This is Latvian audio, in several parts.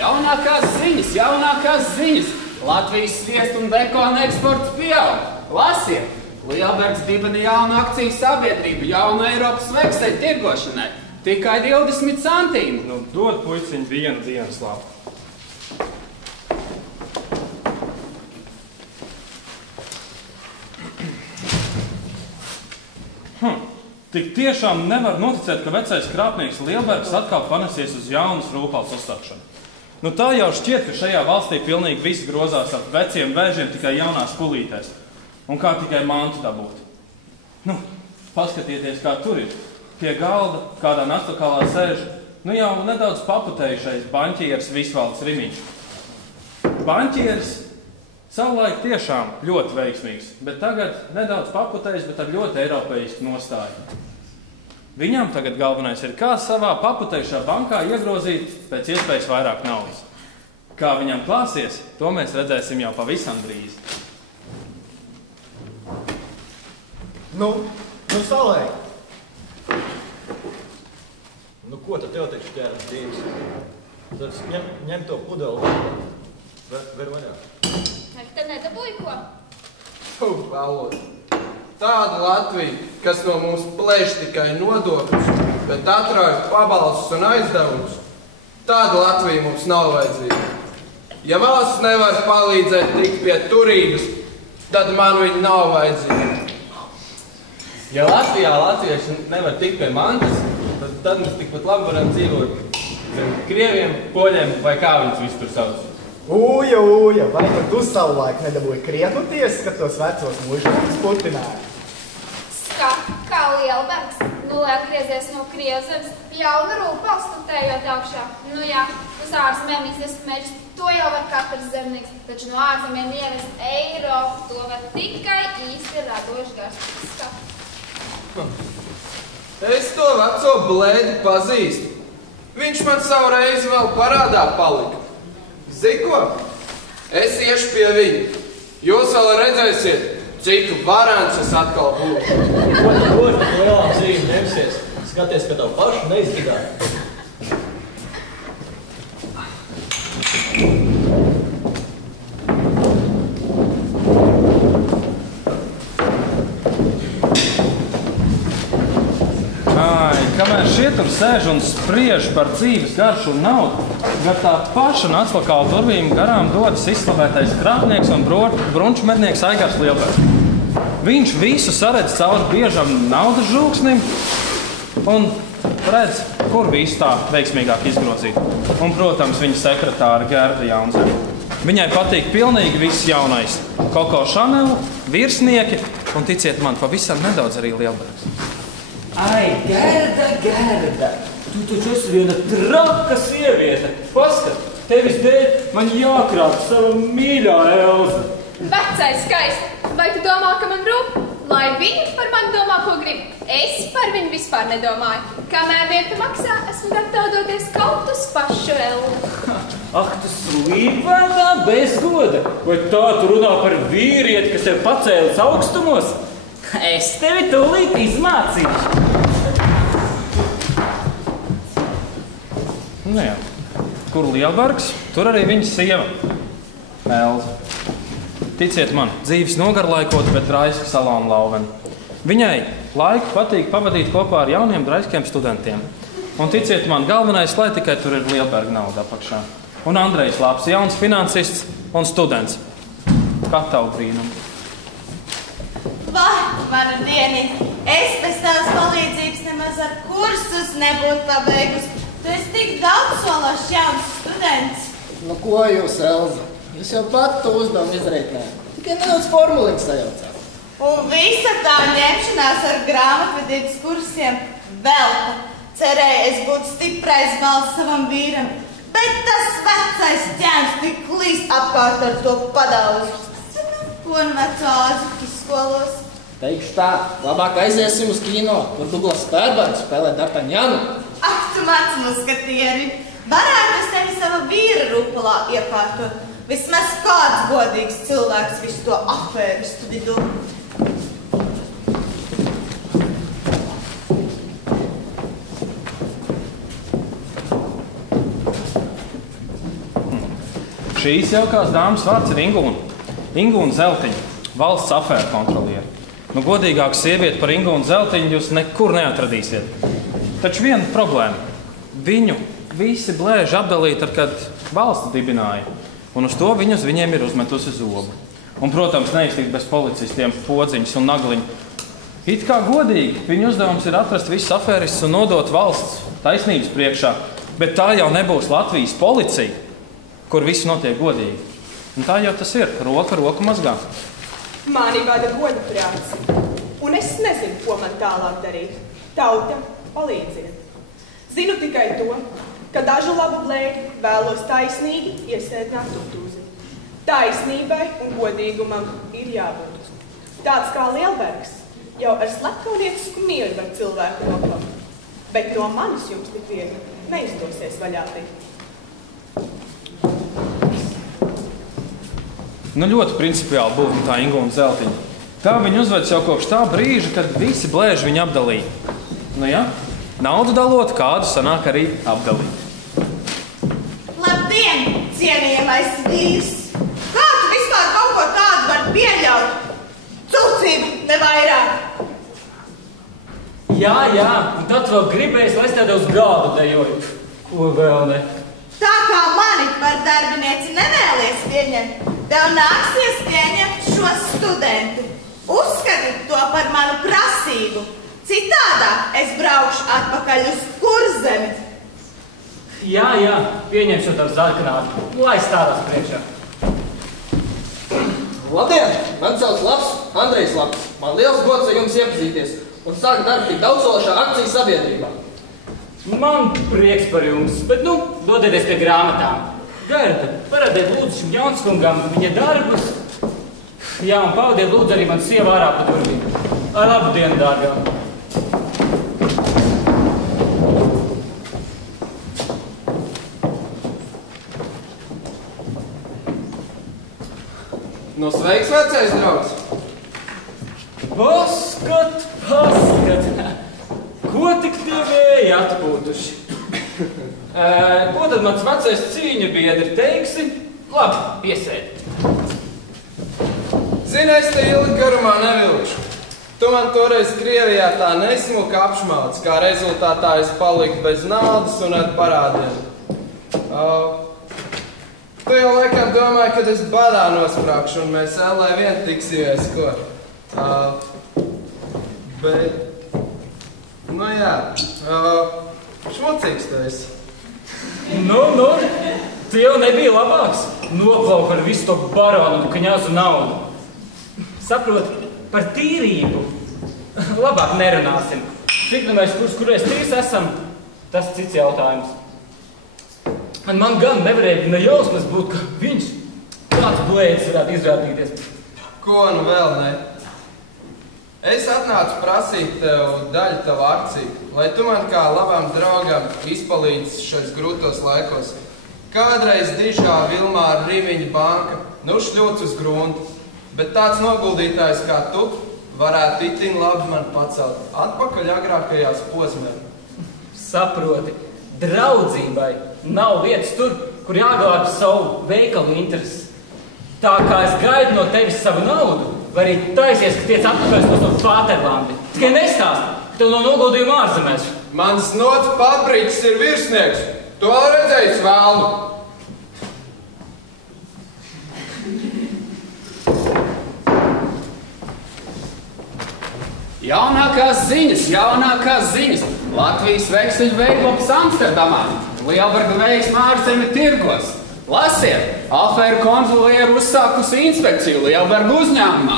Jaunākās ziņas. Latvijas sviestu un bekona eksports pieaug. Lasiet! Lielbergs dibina jaunu akciju sabiedrību, jaunu Eiropas vekseli tirgošanai. Tikai 20 centīmi. Nu, dod puiciņu vienu dienas labu. Tik tiešām nevar noticēt, ka vecais krāpnieks Lielbergs atkal panesies uz jaunas rūpals uzsākšanu. Nu tā jau šķiet, ka šajā valstī pilnīgi visi grozās ap veciem vēžiem tikai jaunās kulītēs. Un kā tikai mantu dabūt. Nu, paskatieties, kā tur ir. Pie galda, kādā nastokalā sēž, nu jau nedaudz paputējušais baņķieris Visvalds Rimiņš. Baņķieris savulaik tiešām ļoti veiksmīgs, bet tagad nedaudz paputējis, bet ar ļoti eiropeisku nostāju. Viņam tagad galvenais ir, kā savā paputējušā bankā iegrozīt pēc iespējas vairāk naudas. Kā viņam klāsies, to mēs redzēsim jau pavisam drīz. Nu, salēj! Nu, ko tad tev taču ķēras dzīves? Tad ņem to pudeli, ver vaļā. Ak, te nedabūji ko? Valod. Tāda Latvija, kas no mums plēš tikai nodokļus, bet atrauj pabalstus un aizdevumus. Tāda Latvija mums nav vajadzīga. Ja valsts nevar palīdzēt tikt pie turības, tad man viņa nav vajadzīga. Ja Latvijā latvieši nevar tikt pie mantas, tad mēs tikpat labi varam dzīvot zem krieviem, poļiem vai kā viņus vispār sauc. Uja, vai tad tu savulaik nedabūji krietnu tiesu, kad tos vecos mužus putināja? Skat, kā Lielbergs, atgriezies no Krievzemes, jauna rūpals tutējot augšā. Nu jā, uz ārzemēm iznest mežus, to jau var katrs zemnieks, taču no ārzemēm ievest Eiropu, to var tikai īsti radoši gars. Skat. Es to veco blēdi pazīstu. Viņš man savu reizi vēl parādā palika. Ziko, es iešu pie viņa. Jūs vēl redzēsiet, cik varants es atkal būšu. Ko tu lielām zīmēm ņemsies? Skaties, ka tev pašu neizdigāja. Kamēr šie tur sēž un spriež par dzīves garšu un naudu, gar tā paša naclakāla durvīm garām dodas izslavētais krāpnieks un brunču mednieks Aigars Lielbergs. Viņš visu saredz cauri biežam naudas žūksnim un redz, kur visu tā veiksmīgāk izgrozīt. Un, protams, viņa sekretāra Gerda Jaunzeme. Viņai patīk pilnīgi viss jaunais. Koko Šanelu, virsnieki un, ticiet man, pavisam nedaudz arī Lielbergs. Ai, Gerda, tu taču esi viena traka sieviete. Paskat, tevis dēļ man jākrāt sava mīļā Elza. Vecais skaisti, vai tu domā, ka man rūp? Lai viņi par mani domā, ko grib. Es par viņu vispār nedomāju. Kamēr vien tu maksā, esmu gatava doties kaut uz pašu Elzu. Ak, tu slīpētā bezgoda. Vai tā tu runā par vīrieti, kas tev pacēlis augstumos? Es tevi tūlīt izmācīšu. Nu jā, kur Lielbergs, tur arī viņas sieva, Elza. Ticiet man, dzīves nogarlaikot, bet draiska salāna lauvena. Viņai laiku patīk pavadīt kopā ar jauniem draiskiem studentiem. Un ticiet man, galvenais, lai tikai tur ir Lielberga nauda apakšā. Un Andrejs labs, jauns finansists un students. Kā tavu brīnumu? Mana dieni, es bez tavas palīdzības nemaz ar kursus nebūtu pabeigusi. Tu esi tik daudz sološs jauns students. Nu, ko jūs, Elza? Jūs jau pat to uzdevumu izreiknējāt. Tikai nedaudz formuliņas sajaucāt. Un visa tā ņemšanās ar grāmatvedības kursiem velta. Cerēju, es būtu stiprais balss savam vīram, bet tas vecais ķēns tik klīst apkārt ar to padauzi. Ko nu veco āziku skolos? Teikšu tā, labāk aiziesim uz kino, kur Douglas Fairbanks spēlē D'Artagnanu. Ak, tu mans muskatieri! Varētu es tevi sava vīra rupalā iekārtot. Vismaz kāds godīgs cilvēks visu to afēristu vidū. Šīs jaukās dāmas vārds ir Ingūna. Ingūna Zeltiņa, valsts afēru kontrolieri. Nu, godīgāku sievieti par Ingūnu Zeltiņu jūs nekur neatradīsiet. Taču viena problēma. Viņu visi blēži apdalīti ar kad valsts dibināja. Un uz to viņa uz viņiem ir uzmetusi zobu. Un, protams, neiztikt bez policistiem, podziņas un nagliņu. It kā godīgi, viņu uzdevums ir atrast visus afēristus un nodot valsts taisnības priekšā. Bet tā jau nebūs Latvijas policija, kur viss notiek godīgi. Un tā jau tas ir, roka roku mazgā. Mani vada goda prāts. Un es nezinu, ko man tālāk darīt. Tauta, palīdziet. Zinu tikai to, ka dažu labu blēdi vēlos taisnīgi iesēdināt Tutūzi. Taisnībai un godīgumam ir jābūt. Tāds kā Lielbergs jau ar slepkavniecisku mieru var cilvēku noklaut. Bet no manis jums tik viegli neizdosies vaļā tikt. Nu, ļoti principiāli būtu tā Ingūna Zeltiņa. Tā viņa uzvedas jau kopš tā brīža, kad visi blēži viņu apdalīja. Nu jā, naudu dalot, kādu sanāk arī apdalīt. Labdien, cienījamais vīrs! Kā tu vispār kaut ko tādu var pieļaut? Cucību, ne vairāk! Jā, un tad vēl gribēs, lai es tādā uz gādu dejoju. Ko vēl ne? Tā kā mani par darbinieci nevēlies pieņemt, tev nāksies pieņemt šo studentu. Uzskati to par manu prasību. Citādāk es braukšu atpakaļ uz Kurzemi. Jā, pieņemšu tavu sarkanātu, lai stādās priekšā. Labdien! Man sauc Labs, Andrejs Labs. Man liels gods ar jums iepazīties un sākt darbu tik daudzsološā akciju sabiedrībā. Man prieks par jums, bet dodieties pie grāmatām. Gerda, parādiet lūdzu šim Jaunskungam viņa darbus. Jā, un pavadiet lūdzu arī man sievu ārā pa durvīm. Ar labu dienu, dārgā. Nu, sveiks, vecais draugs! Paskat! Ko tik tie vēji atpūtuši? Ko tad mans vecais cīņu biedri teiksi? Labi, piesēdi. Zini, es te ilgi garumā nevilkšu. Tu man toreiz Krievijā tā nesmuka apšmauc, kā rezultātā es paliku bez naudas un ar parādiem. Tu jau laikam domāji, kad es badā nosprākšu un mēs ellē vien tiksimies, ko? Bet... Nu jā, šmucīgs tu esi. Tu jau nebija labāks. Noplauk ar visu to baronu un kņazu naudu. Saproti, par tīrību labāk nerunāsim. Cik nu mēs kurais tīrs esam, tas cits jautājums. Man gan nevarēja ne jausmas būt, ka viņš tāds blēdis varētu izrādīties. Ko nu vēl ne? Es atnācu prasīt tev daļu tavu akciju, lai tu man kā labam draugam izpalīdzi šais grūtos laikos. Kādreiz dižā Vilmāra Riviņa banka šļūts uz gruntu, bet tāds noguldītājs kā tu varētu itin labi man pacelt atpakaļ agrākajās posmēm. Saproti, draudzībai nav vietas tur, kur jāglābj savu veikalu interesi. Tā kā es gaidu no tevis savu naudu, vai arī taisies, ka tiec atpakaļ no Fāterlandi. Tikai nestāst, ka tev no noguldījuma ārzemēs. Mans nots papriķis ir virsnieks. Tu vēl redzējis vēlnu. Jaunākās ziņas. Latvijas veikseļu veiklops Amsterdamā. Lielberga veiksma ārzemju tirgos. Lasiet, afēru konsulieru uzsākusi inspekciju Lielberga uzņēmumā.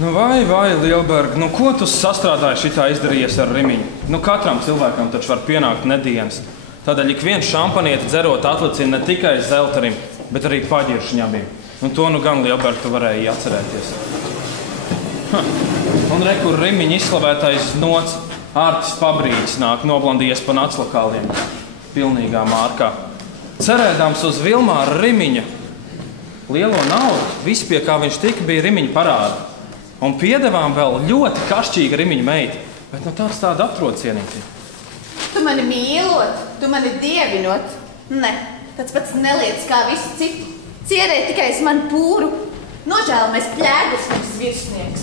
Nu vai, Lielberg, ko tu sastrādāji šitā izdarījies ar Rimiņu? Katram cilvēkam taču var pienākt nedienas. Tādēļ ik viens šampanieti dzerot atlicina ne tikai zeltarim, bet arī paģiršņabim. To gan, Lielberg, tu varēji atcerēties. Un kur Rimiņa izslavētais nots Ārtis Pabrītis nāk noblandījies pa naclakāliem. Pilnīgā mārkā. Cerēdams uz Vilmāra Rimiņa lielo naudu, viss pie kā viņš tika bija Rimiņa parādi. Un piedevām vēl ļoti kašķīga Rimiņa meita, bet tāds tāda atrocienīti. Tu mani mīlot, tu mani dievinot. Ne, tāds pats nelietis kā visi citi. Cierē tikai uz mani pūru. Nožēlamies pļēgus mums virsnieks.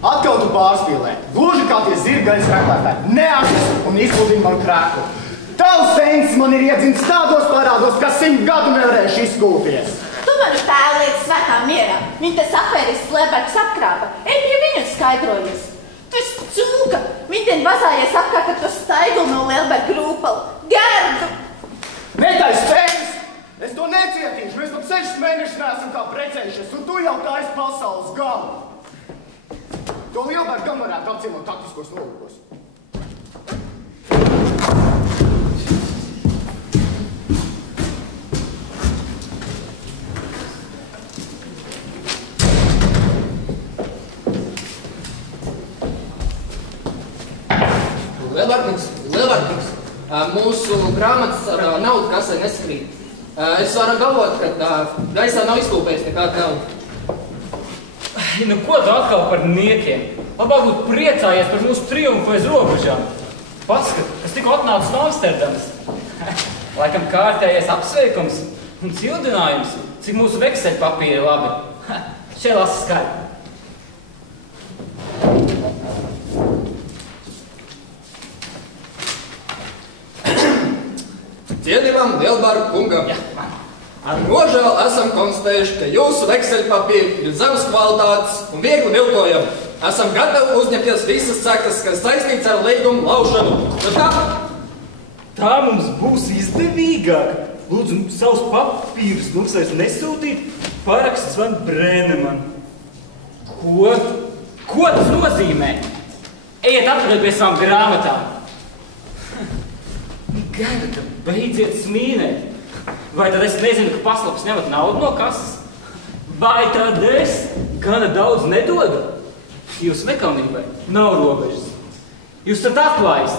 Atkal tu pārspīlē. Gluži kā tie zirgaļas meklētāji. Neatnes un izpludini man krēku. Tavs sensis man ir iedzimts tādos parādos, kas 100 gadu nevarējuši izskulties. Tu mani tēvu liec svētā mierā. Viņa te sapēris Lebergs apkrāpa. Ej pie viņu skaidrojies. Tu esi cūka. Viņa ten vazājies apkārt ar to staiglu no Lielberga rūpalu. Gerdu! Netais sensis! Es to necietīšu. Mēs pat 6 mēnešus neesam kā precējušies, un tu jau taisi pasaules galu. To Lielbergu gan varētu apciemot taktiskos nolūkos. Lielbergs, mūsu grāmatas ar naudu kasē neskrīt. Es varu galvot, ka gaisā nav izkūpējis nekāda nauda. Nu, ko tu atkal par niekiem? Labāk būtu priecājies par mūsu triumfu aiz robežām. Paskat, kas tikko atnācis no Amsterdamas. Laikam kārtējies apsveikums un cildinājums, cik mūsu vekseļu papīri labi. Šeit lasa skaļi. Cienījamam Lielberga kungam. Ar nožēlu esam konstatējuši, ka jūsu vekseļpapīri ir zemes kvalitātes un viegli viltojami. Esam gatavi uzņemties visas sekas, kas saistīts ar līgumu laušanu. Tā mums būs izdevīgāk. Lūdzu, savus papīrus mums vairs nesūtīt. Paraksts Van Breneman. Ko? Ko tas nozīmē? Ejiet atpakaļ pie savām grāmatām. Gerda, beidziet smīnēt. Vai tad es nezinu, ka paslaps nevat naudu no kasas? Vai tad es gana daudz nedodu? Jūsu nekaunībai nav robežas. Jūs tad atklājis.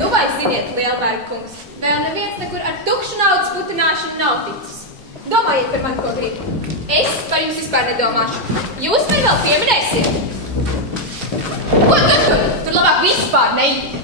Nu vai ziniet, Lielberga kungs, vēl neviens nekur ar tukšu naudas putināšanu nav ticis. Domājiet par mani, ko grib. Es par jums vispār nedomāšu. Jūs man vēl pieminēsiet. Ko tur? Tur labāk vispār neiet.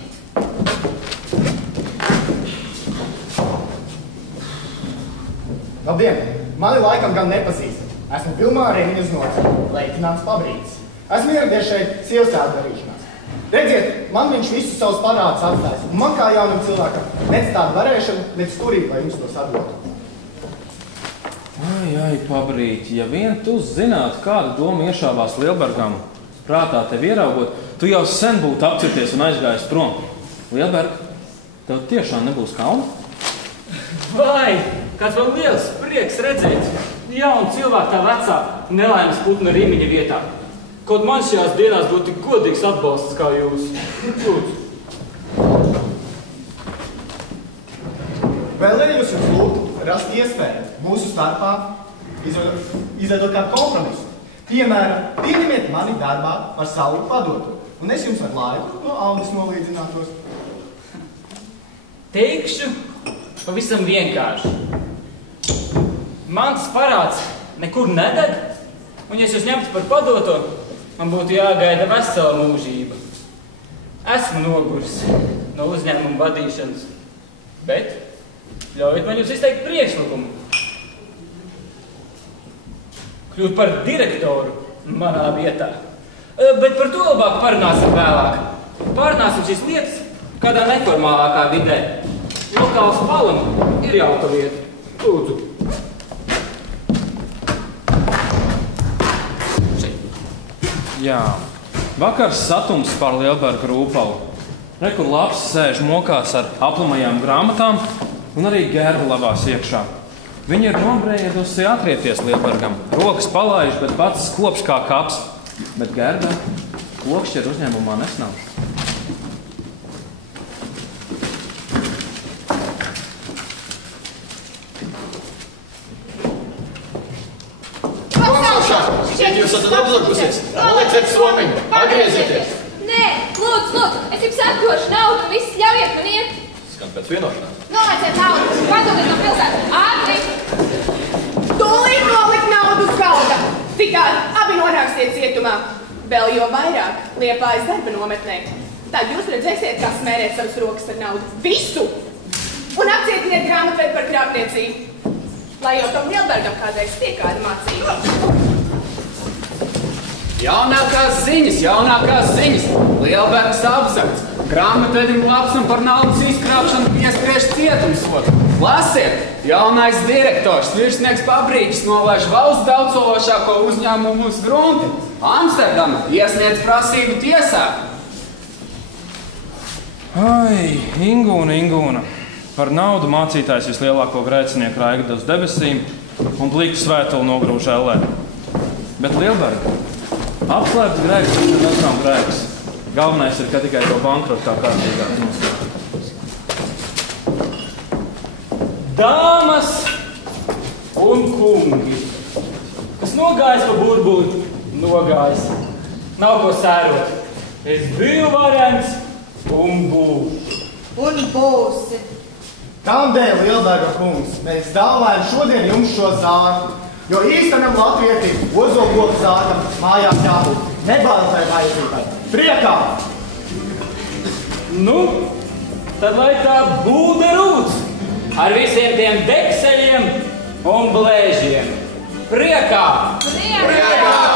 Labdien! Mani laikam gan nepazīst. Esmu Vilmāra Remiņas nots, leitināts Pabrītis. Esmu ieradies šeit sievastādu darīšanās. Redziet, man viņš visus savus parādus atstājis, un man kā jaunam cilvēkam nec tādu varēšanu, nec turību, lai jums to sadotu. Ai, Pabrīti, ja vien tu zinātu, kāda doma iešāvās Lielbergam prātā tevi ieraugot, tu jau sen būtu apcirties un aizgājis prom. Lielberg, tev tiešām nebūs kauna? Vai, kāds man liels prieks redzēt jaunu cilvēku tā vecā nelaimes putna Rimiņa vietā. Kaut man šajās dienās būtu tik godīgs atbalsts kā jūs. Lūdzu. Vēlējos jums lūgt rast iespēju mūsu starpā izveidot kādu kompromisu. Piemēram, pieņemiet mani darbā par savu padotu, un es jums ar laiku no algas nolīdzinātos. Teikšu pavisam vienkārši. Mans parāds nekur nedeg, un ja es jūs ņemtu par padoto, man būtu jāgaida vesela mūžība. Esmu noguris no uzņēmuma vadīšanas, bet ļaujiet man jums izteikt priekšlikumu. Kļūt par direktoru manā vietā. Bet par to labāk parunāsim vēlāk. Parunāsim šīs lietas kādā neformālākā vidē. Lokāls palama ir jauka vieta. Lūdzu. Jā, vakars satums pār Lielberga rūpalu. Rekur labs sēž mokās ar aplamajām grāmatām un arī Gerda labās iekšā. Viņa ir nobrējusi atrieties Lielbergam. Rokas palaiž, bet pats skops kā kaps. Bet Gerda lokšķi ar uzņēmumā nesnauž. Jūs esat apzurkusies! Palieciet somiņu! Atgriezieties! Nē, lūdzu, es jums atdošu naudu, viss ļaujiet man iet! Skan pēc vienošanās. Nolaiciet naudu! Padodiet no pilsētas! Ātri! Tūlīt nolikt naudu uz galda! Citādi abi nonāksiet cietumā! Vēl jo vairāk Liepājas darba nometnē. Tad jūs redzēsiet, kā smērēt savas rokas ar naudu. Visu! Un apcietiniet grāmatvedu par krāpniecību. Lai jau tam Lielbergam kādreiz tiek kāda mācība. Jaunākās ziņas. Lielbergs apzakts. Grāmatvedim labs un par naudas izkrāpšanu piespriež cietumsodu. Lasiet! Jaunais direktors, virsnieks Pabrīķis nolaiž valsts daudzsološāko uzņēmumu uz grunti. Amsterdama iesniedz prasību tiesā. Ai, Ingūna. Par naudu mācītājs vislielāko grēcinieku raiga uz debesīm un pliku svētuli nogrūž ellē. Bet Lielberga, apslēpts grēks, tas nav grēks. Galvenais ir, ka tikai to bankrotu kā kārtīgāk nosaka. Dāmas un kungi, kas nogājis pa burbuli, nogājis. Nav ko sērot. Es biju varens un būšu. Un būsi. Tādēļ, Lielberga kungs, mēs dāvājam šodien jums šo zāru, jo īstenam latvietim ozolgotu zāram mājās jābūt nebāzai vajadzībai. Priekā! Nu, tad lai tā būda rūts ar visiem tiem dekseļiem un blēžiem. Priekā! Priekā!